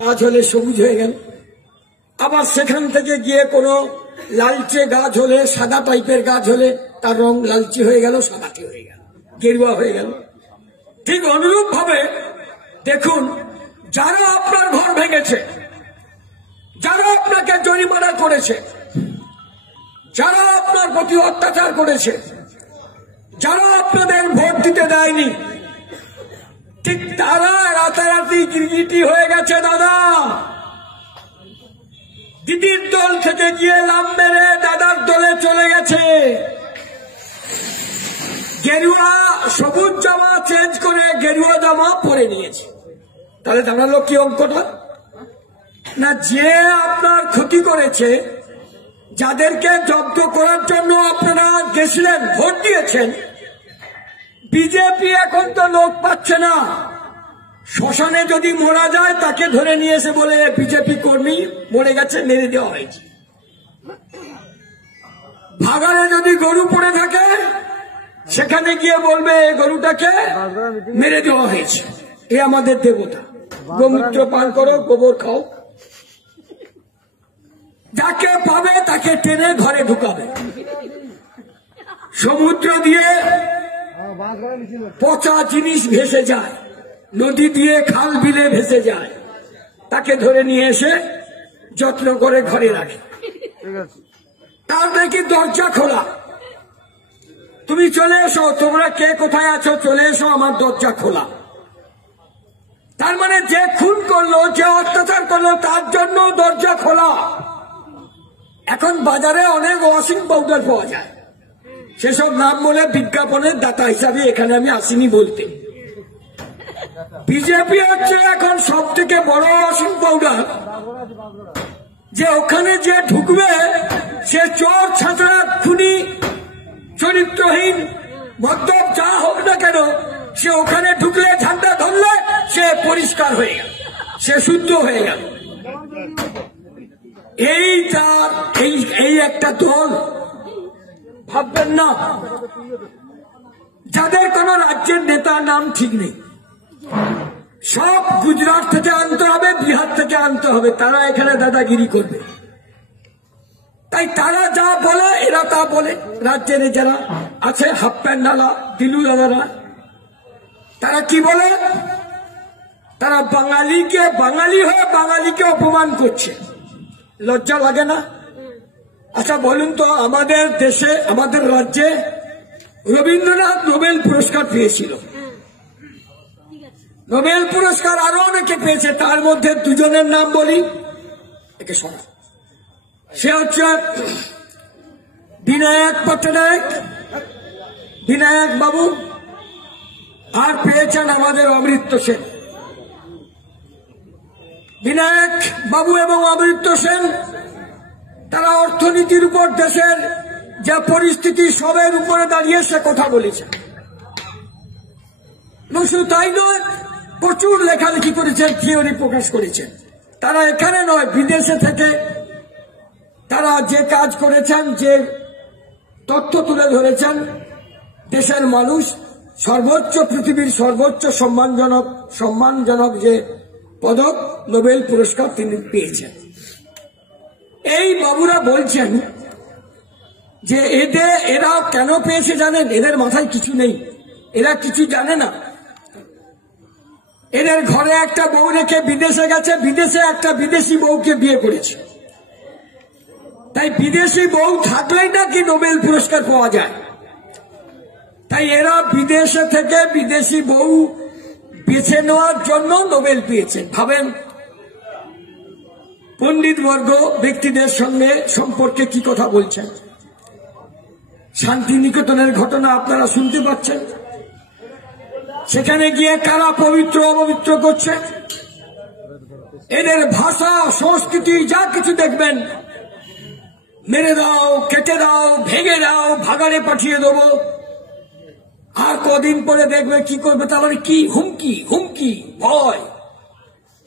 গাছ হলে সবুজ হয়ে গেল, আবার সেখান থেকে গিয়ে কোনো লালচে গাছ হলে, সাদা টাইপের গাছ হলে তার রং লালচে হয়ে গেল, সাদাটি হয়ে গেল, গেরুয়া হয়ে গেল। ঠিক অনুরূপ ভাবে দেখুন, যারা আপনার ঘর ভেঙেছে, যারা আপনাকে জরিমানা করেছে, যারা আপনার প্রতি অত্যাচার করেছে, যারা আপনাদের ভোট দিতে দেয়নি, ঠিক তারা রাতারাতি গিরগিটি হয়ে গেছে। দাদা দিদির দল থেকে গিয়ে লাভ মেরে দাদার দলে চলে গেছে। গেরুয়া সবুজ জামা চেঞ্জ করে গেরুয়া জামা পরে নিয়েছে। তাহলে দাঁড়ালো কি অঙ্কটা? না, যে আপনার ক্ষতি করেছে, যাদেরকে জব্দ করার জন্য আপনারা গেছিলেন, ভোট দিয়েছেন, বিজেপি এখন তো লোক পাচ্ছে না। শ্মশানে যদি মারা যায় তাকে ধরে নিয়ে এসে বলে বিজেপি কর্মী মরে গেছে, মেরে দেওয়া হয়েছে। ভাগাড়ে যদি গরু পড়ে থাকে সেখানে গিয়ে বলবে গরুটাকে মেরে দেওয়া হয়েছে, এ আমাদের দেবতা, গোমূত্র পান করো, গোবর খাও। যাকে পাবে তাকে টেনে ঘরে ঢুকাবে। সমুদ্র দিয়ে পচা জিনিস ভেসে যায়, নদী দিয়ে খাল বিলে ভেসে যায়, তাকে ধরে নিয়ে এসে যত্ন করে ঘরে রাখে। তার নাকি দরজা খোলা, তুমি চলে এসো, তোমরা কে কোথায় আছো চলে এসো, আমার দরজা খোলা। তার মানে যে খুন করলো, যে অত্যাচার করলো, তার জন্য দরজা খোলা। এখন বাজারে অনেক ওয়াশিং পাউডার পাওয়া যায়, সেসব নাম বলে বিজ্ঞাপনের দাতা হিসাবে এখানে আমি আসিনি বলতে। বিজেপি হচ্ছে এখন সব থেকে বড় ওয়াশিং পাউডার, যে ওখানে যে ঢুকবে সে চোর, ছাঁচড়া, খুনি, চরিত্রহীন, মদ্যপ যা হোক না কেন, সে ওখানে ঢুকলে, ঝান্ডা ধরলে সে পরিষ্কার হয়ে গেল, সে শুদ্ধ হয়ে গেল। এই একটা দল, ভাববেন না যাদের কোন রাজ্যের নেতার নাম ঠিক নেই, সব গুজরাট থেকে আনতে হবে, বিহার থেকে আনতে হবে, তারা এখানে দাদাগিরি করবে। তাই তারা যা বলে এরা তা বলে। রাজ্যের যারা আছে হাফ প্যান্ট ডালা দিলু দাদারা, তারা কি বলে? তারা বাঙালিকে, বাঙালি হয়ে বাঙালিকে অপমান করছে। লজ্জা লাগে না? আচ্ছা বলুন তো, আমাদের দেশে, আমাদের রাজ্যে রবীন্দ্রনাথ নোবেল পুরস্কার পেয়েছিল। নোবেল পুরস্কার আরো অনেকে পেয়েছে, তার মধ্যে দুজনের নাম বলি, একে শোনা। সে হচ্ছে বিনায়ক পট্টনায়ক, বিনায়ক বাবু, আর পেয়েছেন আমাদের অমৃত্য সেন। বিনায়ক বাবু এবং অমৃত্য সেন তারা অর্থনীতির উপর, দেশের যে পরিস্থিতি সবের উপরে দাঁড়িয়ে সে কথা বলেছে। শুধু তাই নয়, প্রচুর লেখালেখি করেছেন, থিওরি প্রকাশ করেছেন। তারা এখানে নয়, বিদেশে থেকে তারা যে কাজ করেছেন, যে তথ্য তুলে ধরেছেন, দেশের মানুষ সর্বোচ্চ, পৃথিবীর সর্বোচ্চ সম্মানজনক যে পদক, নোবেল পুরস্কার তিনি পেয়েছেন। এই বাবুরা বলছেন যে এরা কেন পেয়েছে জানেন? এদের মাথায় কিছু নেই, এরা কিছু জানে না। এদের ঘরে একটা বউ রেখে বিদেশে গেছে, বিদেশে একটা বিদেশি বউকে বিয়ে করেছে। তাই বিদেশি বউ থাকলেই নাকি নোবেল পুরস্কার পাওয়া যায়। তাই এরা বিদেশে থেকে বিদেশি বউ বেছে নেওয়ার জন্য নোবেল পেয়েছেন। ভাবেন পণ্ডিত বর্গ ব্যক্তিদের সঙ্গে সম্পর্কে কি কথা বলছেন। শান্তিনিকেতনের ঘটনা আপনারা শুনতে পাচ্ছেন। সেখানে গিয়ে কারা পবিত্র অপবিত্র করছে, এদের ভাষা, সংস্কৃতি যা কিছু দেখবেন, মেরে দাও, কেটে দাও, ভেঙে দাও, ভাগাড়ে পাঠিয়ে দেবো। আর কদিন পরে দেখবে কি করবে, তাহলে কি হুমকি, ভয়,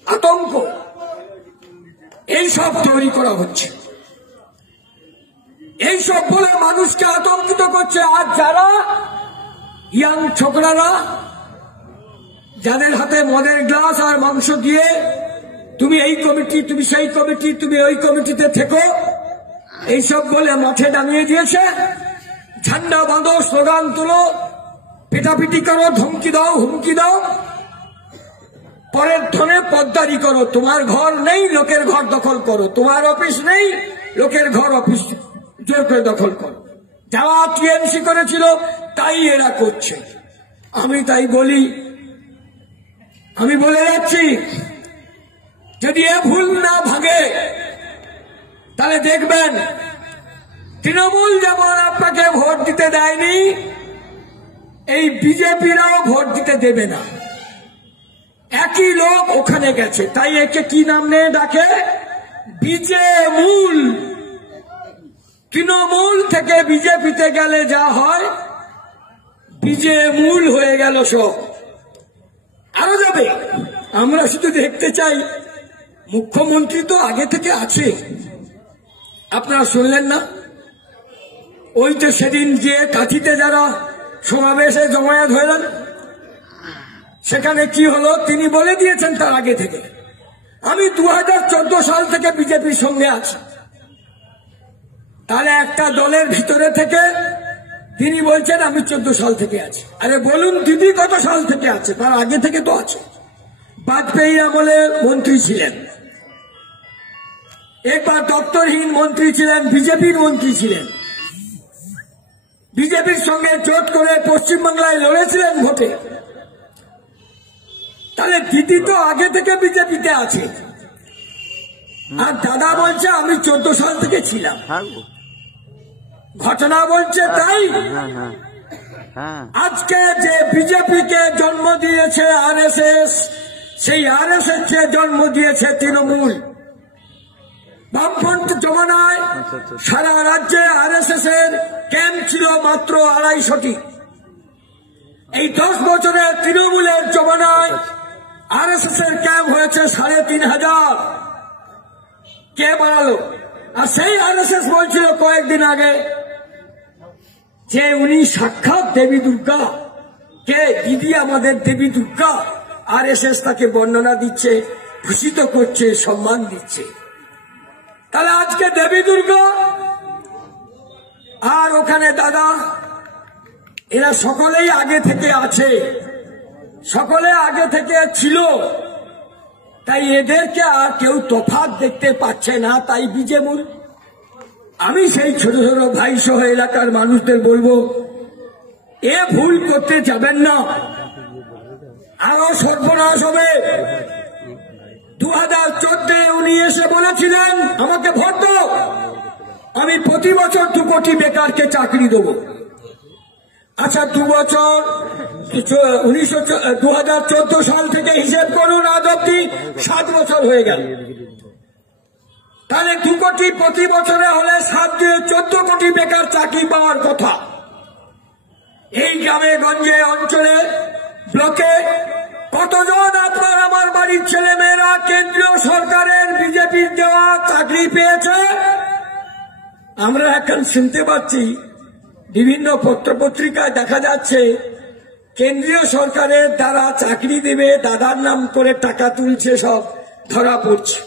আতঙ্ক, এইসব তৈরি করা হচ্ছে। এইসব বলে মানুষকে আতঙ্কিত করছে। আর যারা ইয়াং ছোকরারা, যাদের হাতে মদের গ্লাস আর মাংস দিয়ে তুমি এই কমিটি, তুমি সেই কমিটি, তুমি ওই কমিটিতে থেকো, এইসব বলে মাঠে নামিয়ে দিয়েছে। ঝান্ডা বাঁধো, স্লোগান তুলো, পিটাপিটি করো, ধমকি দাও, হুমকি দাও, পরের ধনে পদ্মারি করো। তোমার ঘর নেই, লোকের ঘর দখল করো। তোমার অফিস নেই, লোকের ঘর অফিস জোর করে দখল করো। যারা টিএমসি করেছিল তাই এরা করছে। আমি তাই বলি, আমি বলে যাচ্ছি, যদি এ ভুল না ভাঙে তাহলে দেখবেন তৃণমূল যেমন আপনাকে ভোট দিতে দেয়নি, এই বিজেপিরাও ভোট দিতে দেবে না। একই লোক ওখানে গেছে, তাই একে কি নাম নিয়ে ডাকে? বিজেমূল। তৃণমূল থেকে বিজেপিতে গেলে যা হয়, বিজেমূল হয়ে গেল সব। আরো যাবে। আমরা শুধু দেখতে চাই, মুখ্যমন্ত্রী তো আগে থেকে আছে, আপনারা শুনলেন না? ওই তো সেদিন যে কাঁথিতে যারা সমাবেশে জমায়েত হলেন, সেখানে কি হলো তিনি বলে দিয়েছেন তার আগে থেকে, আমি 2014 সাল থেকে বিজেপির সঙ্গে আছি। তাহলে একটা দলের ভিতরে থেকে তিনি বলছেন আমি 14 সাল থেকে আছি। আরে বলুন দিদি কত সাল থেকে আছে? তার আগে থেকে তো আছে। বাজপেয়ী আমলে মন্ত্রী ছিলেন, একবার দপ্তরহীন মন্ত্রী ছিলেন, বিজেপির মন্ত্রী ছিলেন, বিজেপির সঙ্গে জোট করে পশ্চিমবাংলায় লড়েছিলেন ভোটে। তাহলে দিদি তো আগে থেকে বিজেপিতে আছে, আর দাদা বলছে আমি 14 সাল থেকে ছিলাম। ঘটনা বলছে তাই। আজকে যে বিজেপিকে জন্ম দিয়েছে আরএসএস, সেই আরএসএস কে জন্ম দিয়েছে তৃণমূল। বামপন্থী জমানায় সারা রাজ্যে আরএসএস এর ক্যাম্প ছিল মাত্র 250টি। এই 10 বছরের তৃণমূলের জমানায় আরএসএস এর ক্যাম্প হয়েছে 3500। কে বাড়ালো? আর সেই আরএসএস বলছিল কয়েকদিন আগে যে উনি সাক্ষাৎ দেবী দুর্গা। কে? দিদি আমাদের দেবী দুর্গা। আরএসএস তাকে বর্ণনা দিচ্ছে, ভূষিত করছে, সম্মান দিচ্ছে। তাহলে আজকে দেবী দুর্গা আর ওখানে দাদা, এরা সকলেই আগে থেকে আছে, সকলে আগে থেকে ছিল। তাই এদেরকে আর কেউ তফাৎ দেখতে পাচ্ছে না, তাই বিজেমূল। আমি সেই ছোট ছোট ভাই সহ এলাকার মানুষদের বলবো, এ ভুল করতে যাবেন না, আরো সর্বনাশ হবে। 2014 উনি এসে বলেছিলেন আমাকে ভোট দাও, আমি প্রতি বছর 2 কোটি বেকারকে চাকরি দেব। আচ্ছা 2 বছর 2014 সাল থেকে হিসেব করুন, আজ অব্দি 7 বছর হয়ে গেল। তাহলে 2 কোটি প্রতি বছরে হলে 7 দিয়ে 14 কোটি বেকার চাকরি পাওয়ার কথা। এই গ্রামে গঞ্জে অঞ্চলে ব্লকে কতজন আপনার আমার বাড়ির ছেলে মেয়েরা কেন্দ্রীয় সরকারের বিজেপির দেওয়া চাকরি পেয়েছে? আমরা এখন শুনতে পাচ্ছি, বিভিন্ন পত্রপত্রিকায় দেখা যাচ্ছে কেন্দ্রীয় সরকারের দ্বারা চাকরি দেবে, দাদার নাম করে টাকা তুলছে, সব ধরা পড়ছে।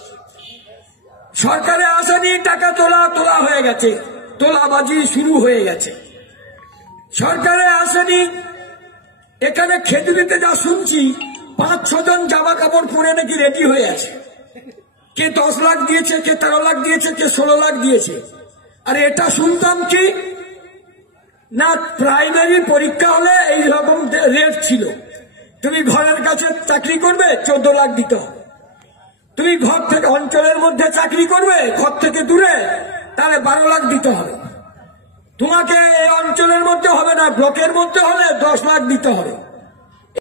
সরকারে আসেনি, টাকা তোলা হয়ে গেছে, তোলাবাজি শুরু হয়ে গেছে। সরকারে আসেনি, এখানে খেজুরিতে যা শুনছি 5-6 জন জামা কাপড় পরে নাকি রেডি হয়ে আছে। কে 10 লাখ দিয়েছে, কে 13 লাখ দিয়েছে, কে 16 লাখ দিয়েছে। আর এটা শুনতাম কি না, প্রাইমারি পরীক্ষা হলে এইরকম রেট ছিল। তুমি ঘরের কাছে চাকরি করবে 14 লাখ দিতে হবে। তুমি ঘর থেকে অঞ্চলের মধ্যে চাকরি করবে, ঘর থেকে দূরে, তাহলে 12 লাখ দিতে হবে। তোমাকে এই অঞ্চলের মধ্যে হবে না, ব্লকের মধ্যে হলে 10 লাখ দিতে হবে।